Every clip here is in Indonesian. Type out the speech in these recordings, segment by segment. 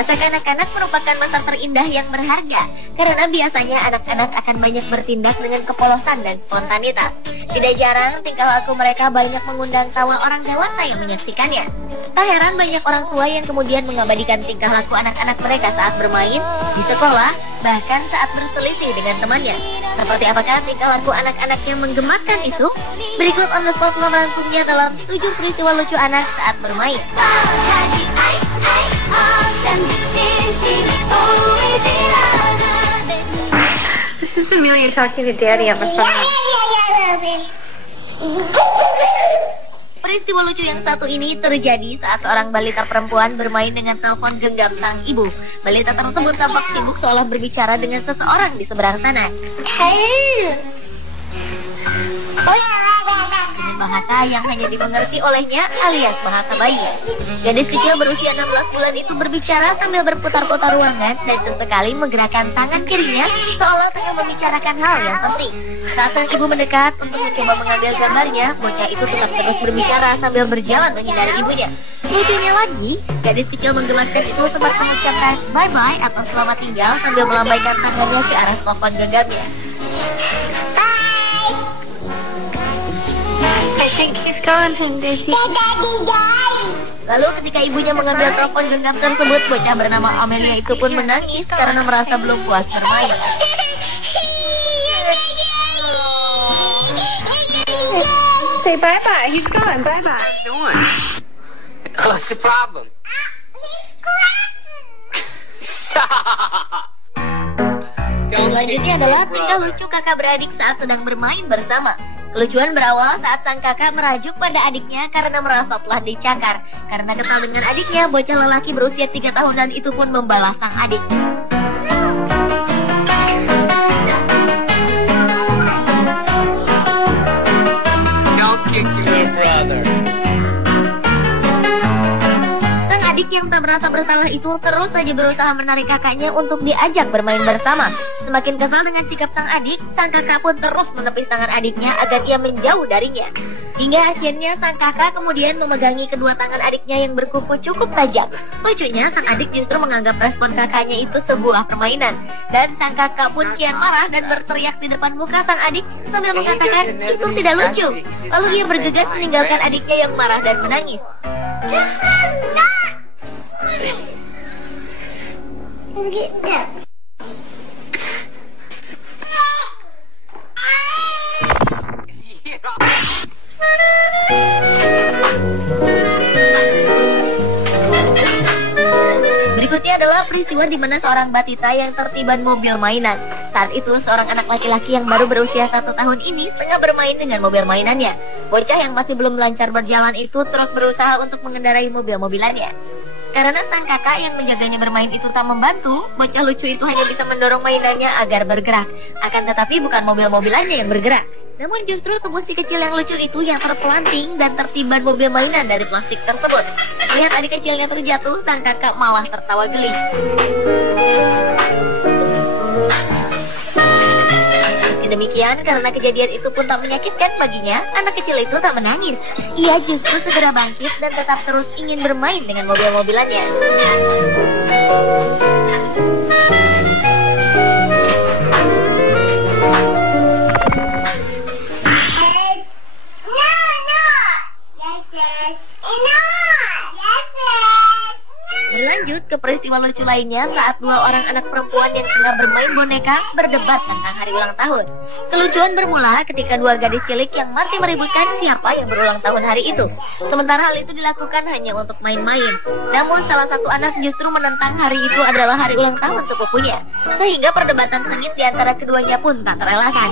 Masa kanak-kanak merupakan masa terindah yang berharga, karena biasanya anak-anak akan banyak bertindak dengan kepolosan dan spontanitas. Tidak jarang tingkah laku mereka banyak mengundang tawa orang dewasa yang menyaksikannya. Tak heran banyak orang tua yang kemudian mengabadikan tingkah laku anak-anak mereka saat bermain, di sekolah, bahkan saat berselisih dengan temannya. Seperti apakah tingkah laku anak-anak yang menggemaskan itu? Berikut On The Spot telah merangkumnya dalam 7 peristiwa lucu anak saat bermain. This is Amelia talking to Daddy on the phone. Peristiwa lucu yang satu ini terjadi saat seorang balita perempuan bermain dengan telepon genggam sang ibu. Balita tersebut tampak sibuk seolah berbicara dengan seseorang di seberang sana. Dengan bahasa yang hanya dimengerti olehnya alias bahasa bayi. Gadis kecil berusia 16 bulan itu berbicara sambil berputar-putar ruangan dan sesekali menggerakkan tangan kirinya seolah tengah membicarakan hal yang penting. Saat sang ibu mendekat untuk mencoba mengambil gambarnya, bocah itu tetap terus berbicara sambil berjalan menghindari ibunya. Lucunya lagi, gadis kecil menggemaskan itu sempat mengucapkan bye-bye atau selamat tinggal sambil melambaikan tangannya ke arah telepon genggamnya. I think he's gone, Daisy. Lalu ketika ibunya mengambil telepon genggam tersebut, bocah bernama Amelia itu pun menangis karena merasa belum puas bermain. Say bye-bye. He's gone. Bye-bye. What doing? What's the problem? Stop. Selanjutnya adalah tingkah lucu kakak beradik saat sedang bermain bersama. Kelucuan berawal saat sang kakak merajuk pada adiknya karena merasa telah dicakar. Karena kesal dengan adiknya, bocah lelaki berusia 3 tahunan itu pun membalas sang adik. Don't kick your brother. Sang adik yang tak merasa bersalah itu terus saja berusaha menarik kakaknya untuk diajak bermain bersama. Semakin kesal dengan sikap sang adik, sang kakak pun terus menepis tangan adiknya agar ia menjauh darinya. Hingga akhirnya sang kakak kemudian memegangi kedua tangan adiknya yang berkuku cukup tajam. Lucunya, sang adik justru menganggap respon kakaknya itu sebuah permainan. Dan sang kakak pun kian marah dan berteriak di depan muka sang adik sambil mengatakan itu tidak lucu. Lalu ia bergegas meninggalkan adiknya yang marah dan menangis. Berikutnya adalah peristiwa di mana seorang batita yang tertiban mobil mainan. Saat itu seorang anak laki-laki yang baru berusia 1 tahun ini tengah bermain dengan mobil mainannya. Bocah yang masih belum lancar berjalan itu terus berusaha untuk mengendarai mobil-mobilannya. Karena sang kakak yang menjaganya bermain itu tak membantu, bocah lucu itu hanya bisa mendorong mainannya agar bergerak. Akan tetapi bukan mobil-mobilannya yang bergerak, namun justru tubuh si kecil yang lucu itu yang terpelanting dan tertiban mobil mainan dari plastik tersebut. Melihat adik kecilnya terjatuh, sang kakak malah tertawa geli. Demikian, karena kejadian itu pun tak menyakitkan baginya, anak kecil itu tak menangis. Ia justru segera bangkit dan tetap terus ingin bermain dengan mobil-mobilannya. Berlanjut ke peristiwa lucu lainnya saat 2 orang anak perempuan yang tengah bermain boneka berdebat tentang hari ulang tahun. Kelucuan bermula ketika 2 gadis cilik yang masih meributkan siapa yang berulang tahun hari itu. Sementara hal itu dilakukan hanya untuk main-main. Namun salah satu anak justru menentang hari itu adalah hari ulang tahun sepupunya. Sehingga perdebatan sengit di antara keduanya pun tak terelakkan.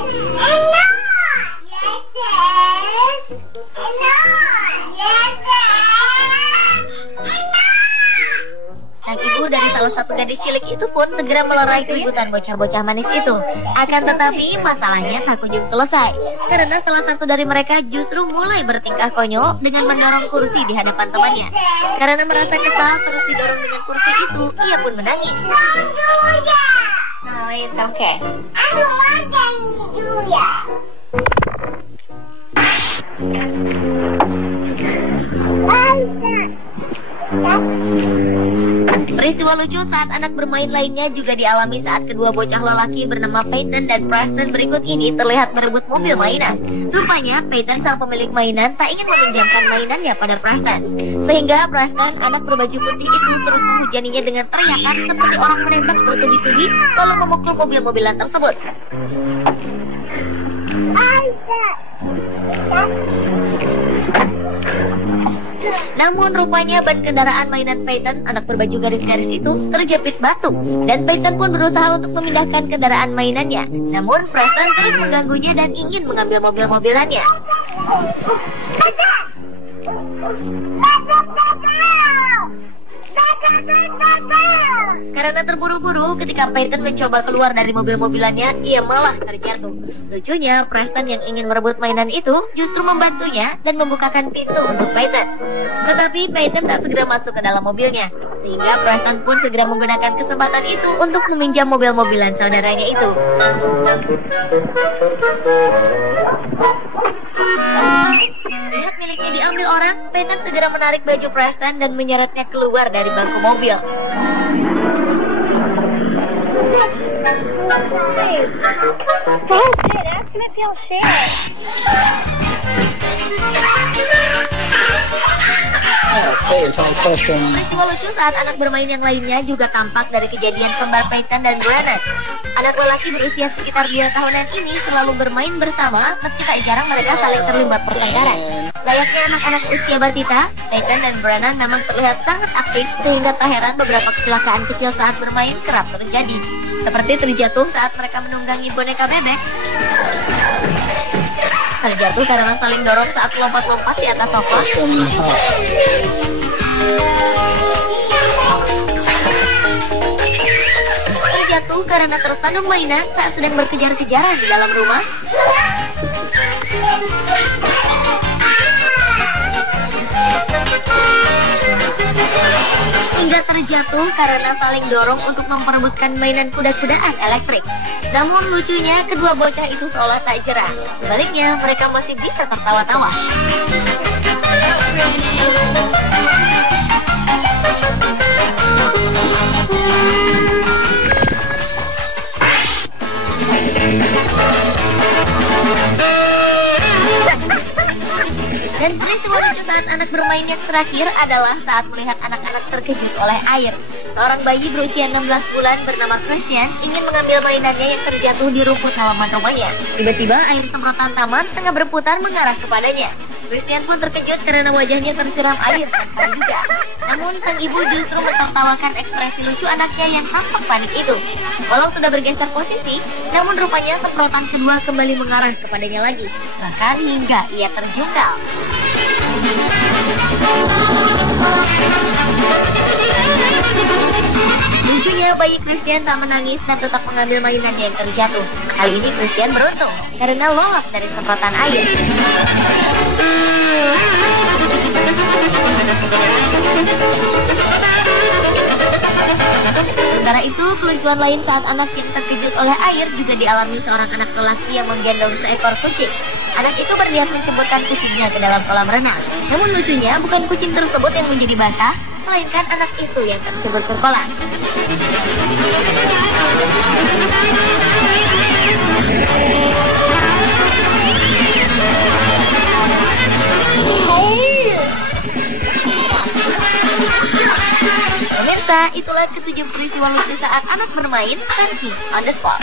Sang ibu dari salah satu gadis cilik itu pun segera melerai keributan bocah-bocah manis itu. Akan tetapi masalahnya tak kunjung selesai, karena salah satu dari mereka justru mulai bertingkah konyol dengan mendorong kursi di hadapan temannya. Karena merasa kesal terus didorong dengan kursi itu, ia pun menangis. No, it's okay. Peristiwa lucu saat anak bermain lainnya juga dialami saat kedua bocah lelaki bernama Peyton dan Preston berikut ini terlihat berebut mobil mainan. Rupanya Peyton sang pemilik mainan tak ingin meminjamkan mainannya pada Preston, sehingga Preston, anak berbaju putih itu, terus menghujaninya dengan teriakan seperti orang menembak bertubi-tubi lalu memukul mobil-mobilan tersebut. Namun rupanya ban kendaraan mainan Peyton, anak berbaju garis-garis itu, terjepit batu, dan Peyton pun berusaha untuk memindahkan kendaraan mainannya. Namun Preston terus mengganggunya dan ingin mengambil mobil-mobilannya. Karena terburu-buru, ketika Peyton mencoba keluar dari mobil-mobilannya, ia malah terjatuh. Lucunya, Preston yang ingin merebut mainan itu justru membantunya dan membukakan pintu untuk Peyton. Tetapi Peyton tak segera masuk ke dalam mobilnya, sehingga Preston pun segera menggunakan kesempatan itu untuk meminjam mobil-mobilan saudaranya itu. Lihat miliknya diambil orang, Peyton segera menarik baju Preston dan menyeretnya keluar dari bangku mobil. Peristiwa lucu saat anak bermain yang lainnya juga tampak dari kejadian kembar Peyton dan Brennan. Anak lelaki berusia sekitar 2 tahunan ini selalu bermain bersama meski tak jarang mereka saling terlibat pertengkaran. Layaknya anak-anak usia batita, Peyton dan Brennan memang terlihat sangat aktif sehingga tak heran beberapa kecelakaan kecil saat bermain kerap terjadi. Seperti terjatuh saat mereka menunggangi boneka bebek, terjatuh karena saling dorong saat lompat-lompat di atas sofa, terjatuh karena tersandung mainan saat sedang berkejar-kejaran di dalam rumah, hingga terjatuh karena saling dorong untuk memperebutkan mainan kuda-kudaan elektrik. Namun lucunya, kedua bocah itu seolah tak jerah. Sebaliknya, mereka masih bisa tertawa-tawa. Dan peristiwa lucu saat anak bermain yang terakhir adalah saat melihat anak-anak terkejut oleh air. Seorang bayi berusia 16 bulan bernama Christian ingin mengambil mainannya yang terjatuh di rumput halaman rumahnya. Tiba-tiba air semprotan taman tengah berputar mengarah kepadanya. Christian pun terkejut karena wajahnya tersiram air tanpa diduga. Namun sang ibu justru menertawakan ekspresi lucu anaknya yang tampak panik itu. Walau sudah bergeser posisi, namun rupanya semprotan kedua kembali mengarah kepadanya lagi, bahkan hingga ia terjungkal. Lucunya, bayi Christian tak menangis dan tetap mengambil mainannya yang terjatuh. Kali ini Christian beruntung karena lolos dari semprotan air. Sementara itu, kelucuan lain saat anak yang terkejut oleh air juga dialami seorang anak lelaki yang menggendong seekor kucing. Anak itu berniat menceburkan kucingnya ke dalam kolam renang. Namun lucunya, bukan kucing tersebut yang menjadi basah, melainkan anak itu yang tercebur ke kolam. Pemirsa, itulah ke-7 peristiwa lucu saat anak bermain versi on the spot.